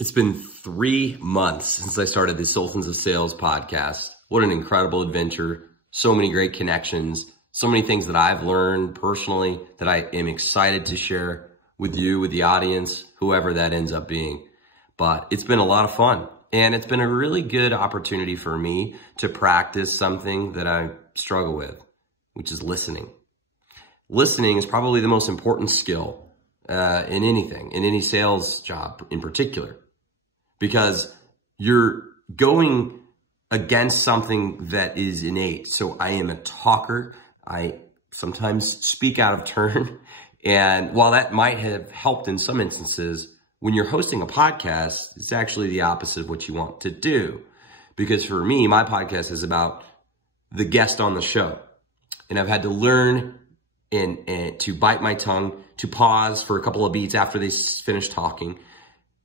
It's been 3 months since I started the Sultans of Sales podcast. What an incredible adventure. So many great connections, so many things that I've learned personally that I am excited to share with you, with the audience, whoever that ends up being. But it's been a lot of fun, and it's been a really good opportunity for me to practice something that I struggle with, which is listening. Listening is probably the most important skill in anything, in any sales job in particular, because you're going against something that is innate. So I am a talker. I sometimes speak out of turn. And while that might have helped in some instances, when you're hosting a podcast, it's actually the opposite of what you want to do. Because for me, my podcast is about the guest on the show. And I've had to learn and to bite my tongue, to pause for a couple of beats after they finish talking,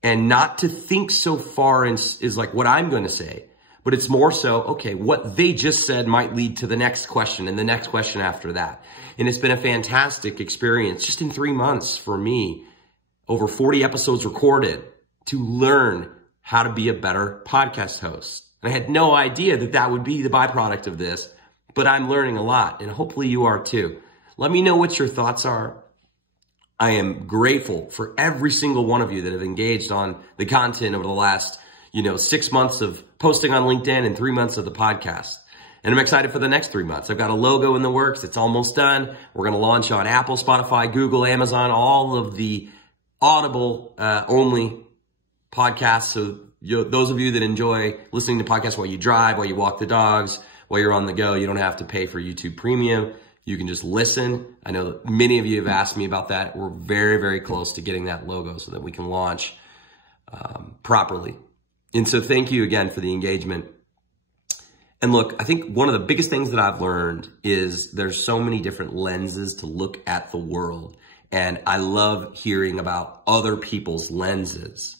and not to think so far is like what I'm going to say, but it's more so, okay, what they just said might lead to the next question and the next question after that. And it's been a fantastic experience just in 3 months for me, over 40 episodes recorded, to learn how to be a better podcast host. And I had no idea that that would be the byproduct of this, but I'm learning a lot, and hopefully you are too. Let me know what your thoughts are. I am grateful for every single one of you that have engaged on the content over the last, 6 months of posting on LinkedIn and 3 months of the podcast. And I'm excited for the next 3 months. I've got a logo in the works. It's almost done. We're going to launch on Apple, Spotify, Google, Amazon, all of the Audible only podcasts. So those of you that enjoy listening to podcasts while you drive, while you walk the dogs, while you're on the go, you don't have to pay for YouTube Premium. You can just listen. I know that many of you have asked me about that. We're very, very close to getting that logo so that we can launch properly. And so thank you again for the engagement. And look, I think one of the biggest things that I've learned is there's so many different lenses to look at the world. And I love hearing about other people's lenses,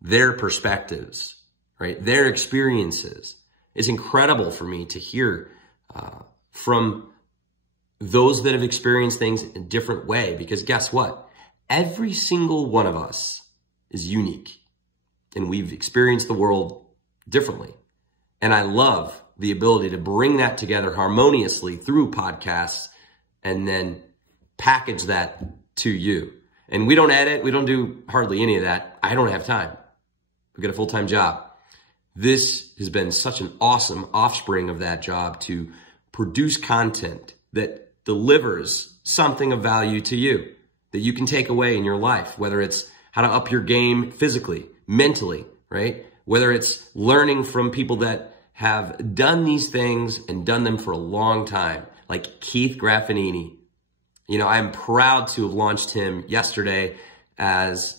their perspectives, right? Their experiences. It's incredible for me to hear from those that have experienced things in a different way, because guess what? Every single one of us is unique, and we've experienced the world differently. And I love the ability to bring that together harmoniously through podcasts and then package that to you. And we don't edit. We don't do hardly any of that. I don't have time. I've got a full-time job. This has been such an awesome offspring of that job to produce content that delivers something of value to you that you can take away in your life, whether it's how to up your game physically, mentally, right? Whether it's learning from people that have done these things and done them for a long time, like Keith Graffanini. I'm proud to have launched him yesterday as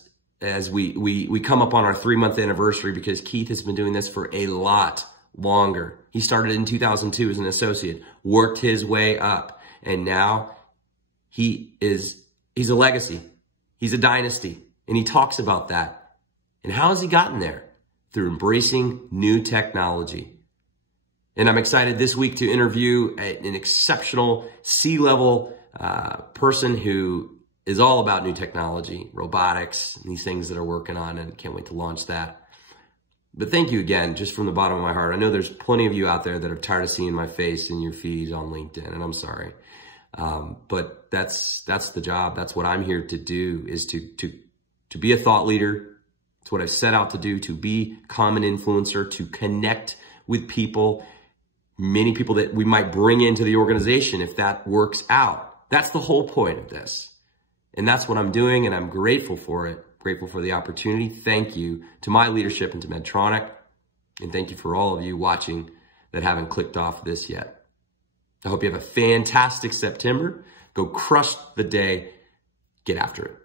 we come up on our 3-month anniversary, because Keith has been doing this for a lot longer. He started in 2002 as an associate, worked his way up, and now he's a legacy. He's a dynasty, and he talks about that. And how has he gotten there? Through embracing new technology. And I'm excited this week to interview an exceptional C-level person who is all about new technology, robotics, and these things that are working on, and can't wait to launch that. But thank you again, just from the bottom of my heart. I know there's plenty of you out there that are tired of seeing my face in your feeds on LinkedIn, and I'm sorry. But that's the job. That's what I'm here to do, is to be a thought leader. It's what I've set out to do, to become an influencer, to connect with people, many people that we might bring into the organization if that works out. That's the whole point of this. And that's what I'm doing, and I'm grateful for it. Grateful for the opportunity. Thank you to my leadership and to Medtronic. And thank you for all of you watching that haven't clicked off this yet. I hope you have a fantastic September. Go crush the day. Get after it.